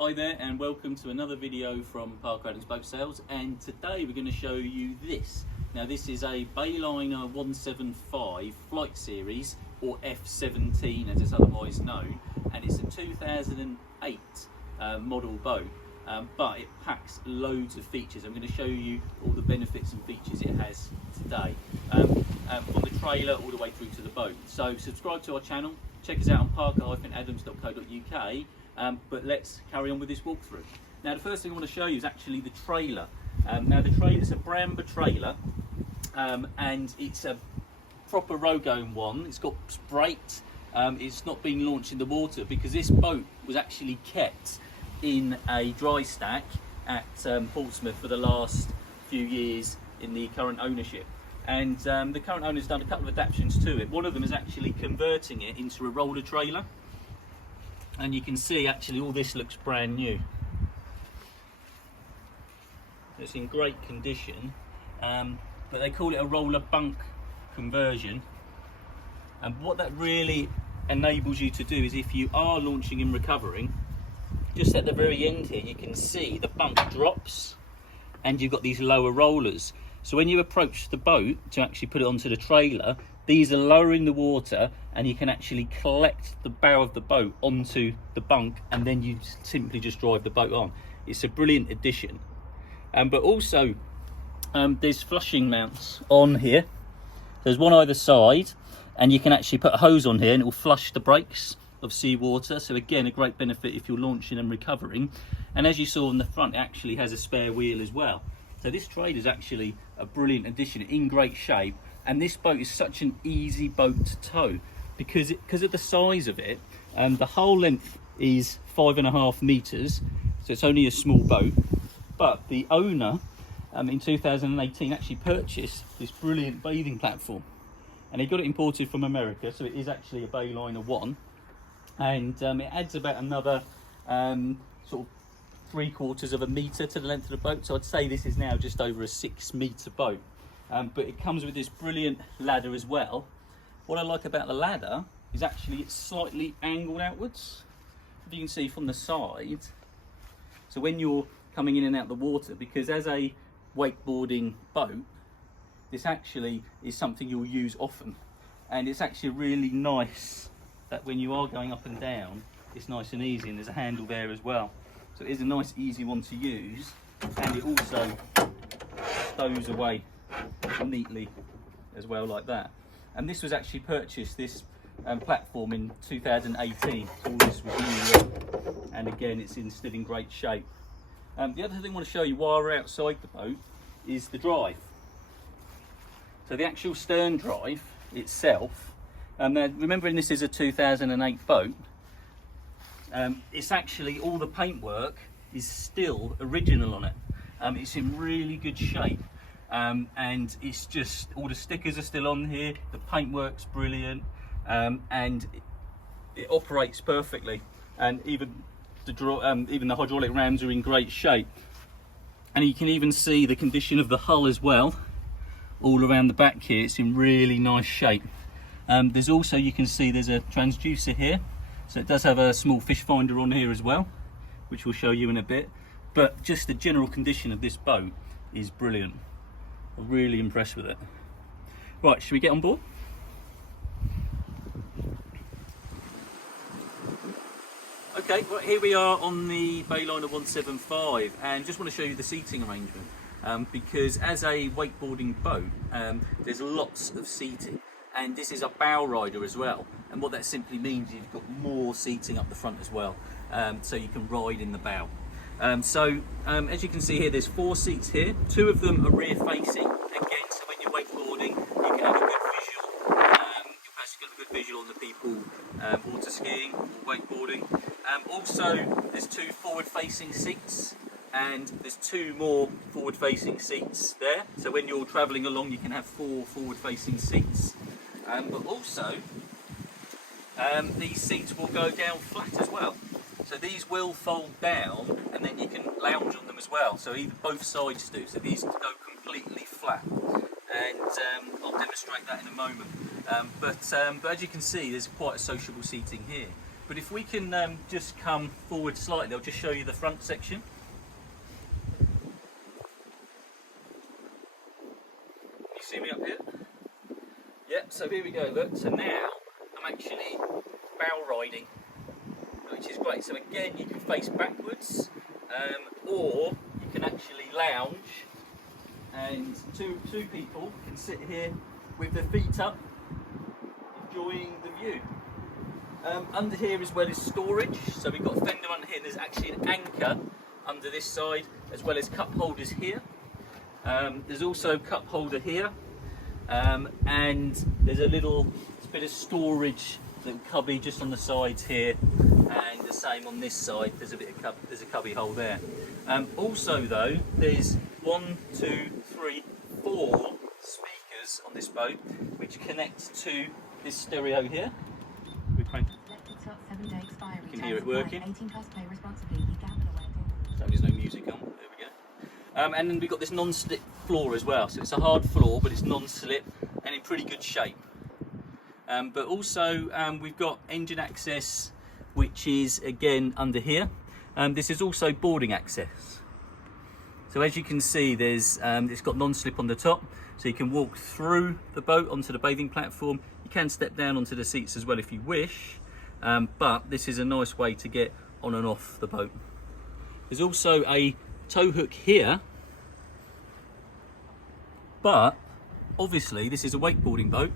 Hi there and welcome to another video from Park Owners Boat Sales, and today we're going to show you this. Now this is a Bayliner 175 Flight Series, or F17 as it's otherwise known, and it's a 2008 model boat, but it packs loads of features. I'm going to show you all the benefits and features it has today, from the trailer all the way through to the boat. So subscribe to our channel, check us out on parker-adams.co.uk. But let's carry on with this walkthrough. Now the first thing I want to show you is actually the trailer. Now the trailer is a Bramber trailer, and it's a proper Rogone one. It's got brakes. It's not been launched in the water because this boat was actually kept in a dry stack at Portsmouth for the last few years in the current ownership. And the current owner's done a couple of adaptations to it. One of them is actually converting it into a roller trailer. And you can see actually all this looks brand new. It's in great condition, but they call it a roller bunk conversion. And what that really enables you to do is, if you are launching and recovering, just at the very end here you can see the bunk drops and you've got these lower rollers. So when you approach the boat to actually put it onto the trailer, these are lowering the water and you can actually collect the bow of the boat onto the bunk, and then you simply just drive the boat on. It's a brilliant addition. But also there's flushing mounts on here. There's one either side, and you can actually put a hose on here and it will flush the brakes of seawater. So again, a great benefit if you're launching and recovering. And as you saw on the front, it actually has a spare wheel as well. So this trailer is actually a brilliant addition, in great shape. And this boat is such an easy boat to tow because of the size of it. The whole length is 5.5 meters, so it's only a small boat. But the owner in 2018 actually purchased this brilliant bathing platform, and he got it imported from America, so it is actually a Bayliner 1, and it adds about another sort of 3/4 of a metre to the length of the boat. So I'd say this is now just over a 6 metre boat. But it comes with this brilliant ladder as well. What I like about the ladder is actually it's slightly angled outwards, if you can see from the side. So when you're coming in and out the water, because as a wakeboarding boat, this actually is something you'll use often, and it's actually really nice that when you are going up and down, it's nice and easy, and there's a handle there as well. So it is a nice easy one to use, and it also stows away neatly as well, like that. And this was actually purchased, this platform, in 2018. So all this was new, and again it's still in great shape. The other thing I want to show you while we're outside the boat is the drive. So the actual stern drive itself, remembering this is a 2008 boat, it's actually, all the paintwork is still original on it. It's in really good shape. And it's just, all the stickers are still on here, the paintwork's brilliant, and it operates perfectly, and even the hydraulic rams are in great shape. And you can even see the condition of the hull as well, all around the back here. It's in really nice shape. There's also, you can see there's a transducer here, so it does have a small fish finder on here as well, which we'll show you in a bit. But just the general condition of this boat is brilliant. I'm really impressed with it. Right, should we get on board? Okay, well, here we are on the Bayliner 175, and just want to show you the seating arrangement, because as a wakeboarding boat, there's lots of seating, and this is a Bowrider as well, and what that simply means is you've got more seating up the front as well, so you can ride in the bow. As you can see here, there's 4 seats here. 2 of them are rear facing. Again, so when you're wakeboarding, you can have a good visual. You'll actually get a good visual on the people water skiing or wakeboarding. Also, there's 2 forward facing seats, and there's 2 more forward facing seats there. So when you're travelling along, you can have 4 forward facing seats. But also, these seats will go down flat as well. So these will fold down, and then you can lounge on them as well. So both sides do. So these go completely flat, and I'll demonstrate that in a moment. But as you can see, there's quite a sociable seating here. But if we can just come forward slightly, I'll just show you the front section. You see me up here? Yep, so here we go, look. So now I'm actually bow riding, which is great. So again, you can face backwards, or you can actually lounge, and two people can sit here with their feet up, enjoying the view. Under here as well is storage, so we've got a fender under here. There's actually an anchor under this side, as well as cup holders here. There's also a cup holder here, and there's a little bit of storage, little cubby just on the sides here, and the same on this side. There's a cubby hole there. Also though, there's 1, 2, 3, 4 speakers on this boat, which connect to this stereo here. You can hear it working. So there's no music on. There we go. And then we've got this non-slip floor as well. So it's a hard floor, but it's non-slip and in pretty good shape. But also we've got engine access, which is again under here. This is also boarding access. So as you can see, there's it's got non-slip on the top, so you can walk through the boat onto the bathing platform. You can step down onto the seats as well if you wish, but this is a nice way to get on and off the boat. There's also a tow hook here, but obviously this is a wakeboarding boat,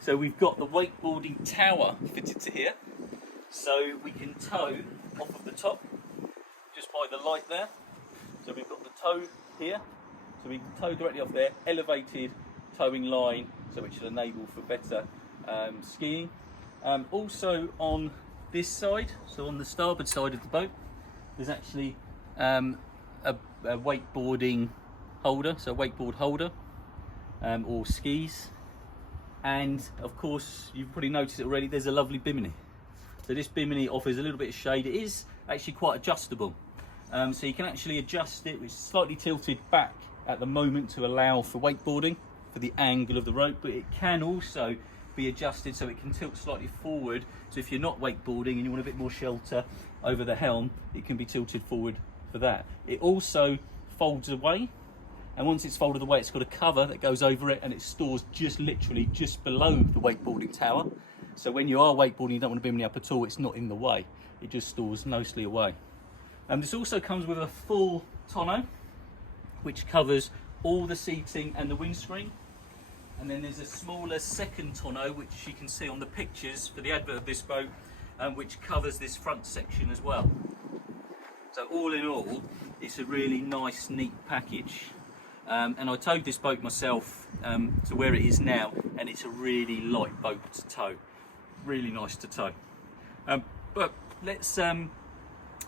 so we've got the wakeboarding tower fitted to here, so we can tow off of the top just by the light there. So we've got the tow here, so we can tow directly off there, elevated towing line, so which will enable for better skiing. Also on this side, so on the starboard side of the boat, there's actually a wakeboarding holder, so a wakeboard holder, or skis. And of course, you've probably noticed it already, there's a lovely bimini. So this bimini offers a little bit of shade. It is actually quite adjustable. So you can actually adjust it, which is slightly tilted back at the moment to allow for wakeboarding, for the angle of the rope, but it can also be adjusted so it can tilt slightly forward. So if you're not wakeboarding and you want a bit more shelter over the helm, it can be tilted forward for that. It also folds away, and once it's folded away, it's got a cover that goes over it, and it stores just literally just below the wakeboarding tower. So when you are wakeboarding, you don't want to bimini up at all, it's not in the way. It just stores nicely away. This also comes with a full tonneau, which covers all the seating and the windscreen. And then there's a smaller second tonneau, which you can see on the pictures for the advert of this boat, which covers this front section as well. So all in all, it's a really nice, neat package. And I towed this boat myself to where it is now, and it's a really light boat to tow. Really nice to tow. But let's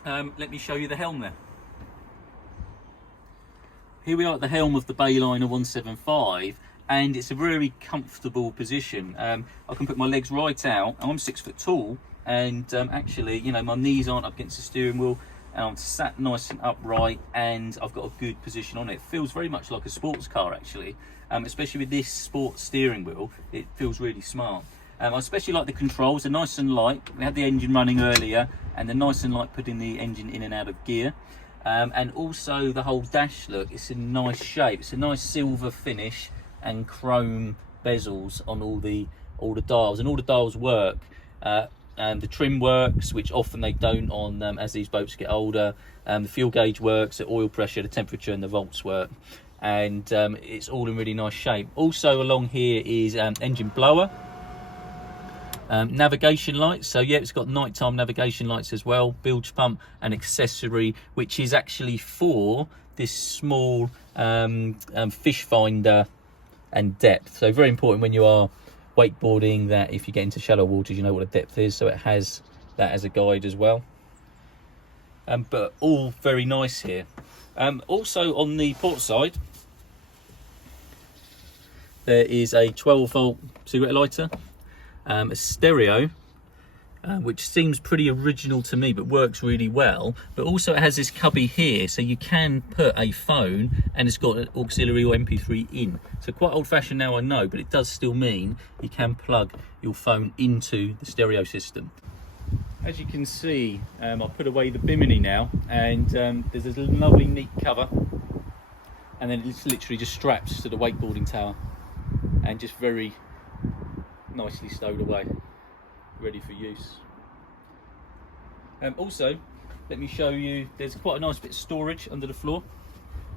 let me show you the helm there. Here we are at the helm of the Bayliner 175, and it's a very comfortable position. I can put my legs right out. I'm 6 foot tall, and actually, you know, my knees aren't up against the steering wheel, and I'm sat nice and upright, and I've got a good position on it. It feels very much like a sports car, actually, especially with this sports steering wheel. It feels really smart. I especially like the controls. They're nice and light. We had the engine running earlier, and they're nice and light putting the engine in and out of gear. And also the whole dash look, it's in nice shape. It's a nice silver finish and chrome bezels on all the dials, and all the dials work. And the trim works, which often they don't on as these boats get older. The fuel gauge works, the oil pressure, the temperature, and the volts work. And it's all in really nice shape. Also along here is engine blower. Navigation lights, so yeah, it's got nighttime navigation lights as well, bilge pump and accessory, which is actually for this small fish finder and depth. So very important when you are wakeboarding, that if you get into shallow waters, you know what a depth is, so it has that as a guide as well. But all very nice here. Also on the port side, there is a 12-volt cigarette lighter. A stereo, which seems pretty original to me, but works really well. But also it has this cubby here, so you can put a phone, and it's got an auxiliary or MP3 in. So quite old-fashioned now, I know, but it does still mean you can plug your phone into the stereo system. as you can see, I've put away the bimini now, and there's this lovely neat cover, and then it's literally just straps to the wakeboarding tower and just very nicely stowed away, ready for use. Also, let me show you, there's quite a nice bit of storage under the floor.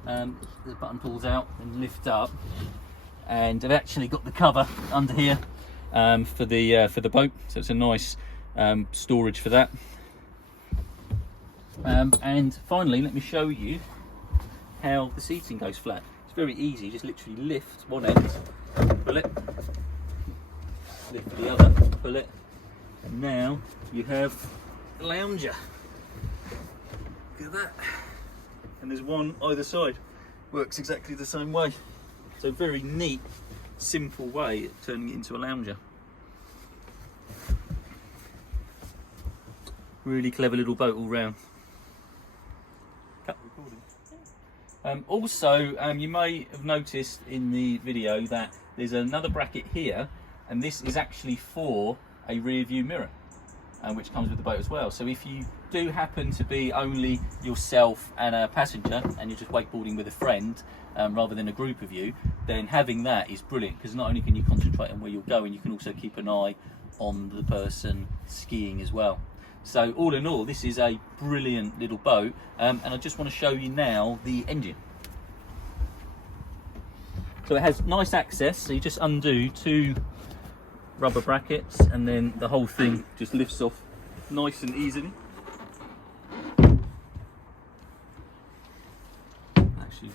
The button pulls out and lifts up, and I've actually got the cover under here for the boat, so it's a nice storage for that. And finally, let me show you how the seating goes flat. It's very easy, just literally lift one end, pull it, lift the other, pull it, and now you have a lounger. Look at that. And there's one either side. Works exactly the same way. So very neat, simple way of turning it into a lounger. Really clever little boat all round. Also, you may have noticed in the video that there's another bracket here, and this is actually for a rear view mirror, which comes with the boat as well. So if you do happen to be only yourself and a passenger, and you're just wakeboarding with a friend rather than a group of you, then having that is brilliant, because not only can you concentrate on where you're going, you can also keep an eye on the person skiing as well. So all in all, this is a brilliant little boat, and I just want to show you now the engine. So it has nice access, so you just undo two rubber brackets, and then the whole thing just lifts off nice and easily. Actually,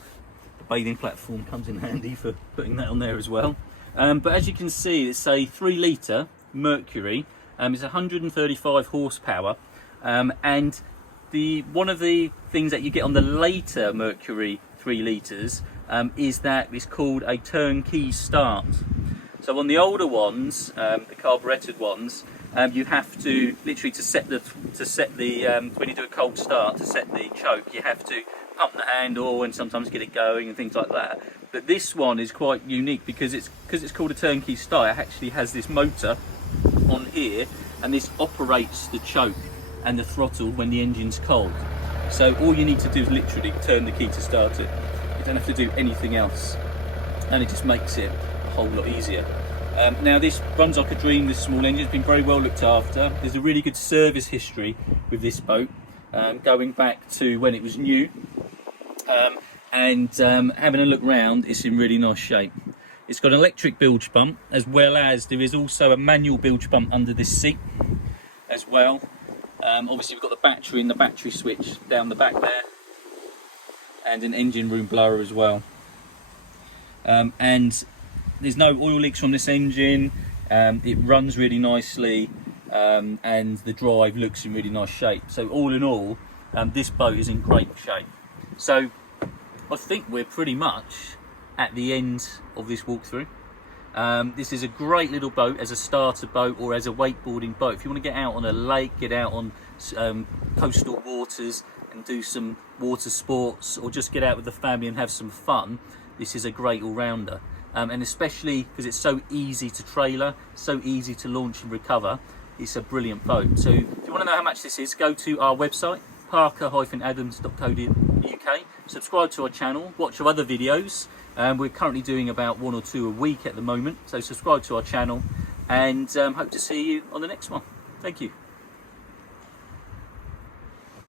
the bathing platform comes in handy for putting that on there as well. But as you can see, it's a 3 litre Mercury. It's 135 horsepower, and one of the things that you get on the later Mercury 3 litres is that it's called a Turnkey Start. So on the older ones, the carburetted ones, you have to literally to set the when you do a cold start, to set the choke, you have to pump the handle and sometimes get it going and things like that. But this one is quite unique because it's called a Turnkey Start. It actually has this motor on here, and this operates the choke and the throttle when the engine's cold. So all you need to do is literally turn the key to start it. You don't have to do anything else, and it just makes it a whole lot easier. Now this runs like a dream, this small engine. It's been very well looked after. There's a really good service history with this boat, going back to when it was new, and having a look round, it's in really nice shape. It's got an electric bilge pump, as well as there is also a manual bilge pump under this seat as well. Obviously we've got the battery and the battery switch down the back there, and an engine room blower as well. And there's no oil leaks from this engine. It runs really nicely, and the drive looks in really nice shape. So all in all, this boat is in great shape. So I think we're pretty much at the end of this walkthrough. This is a great little boat as a starter boat or as a wakeboarding boat. If you want to get out on a lake, get out on coastal waters and do some water sports, or just get out with the family and have some fun, this is a great all-rounder. And especially because it's so easy to trailer, so easy to launch and recover, it's a brilliant boat. So if you want to know how much this is, go to our website, parker-adams.co.uk, subscribe to our channel, watch our other videos. We're currently doing about 1 or 2 a week at the moment, so subscribe to our channel, and hope to see you on the next one. Thank you.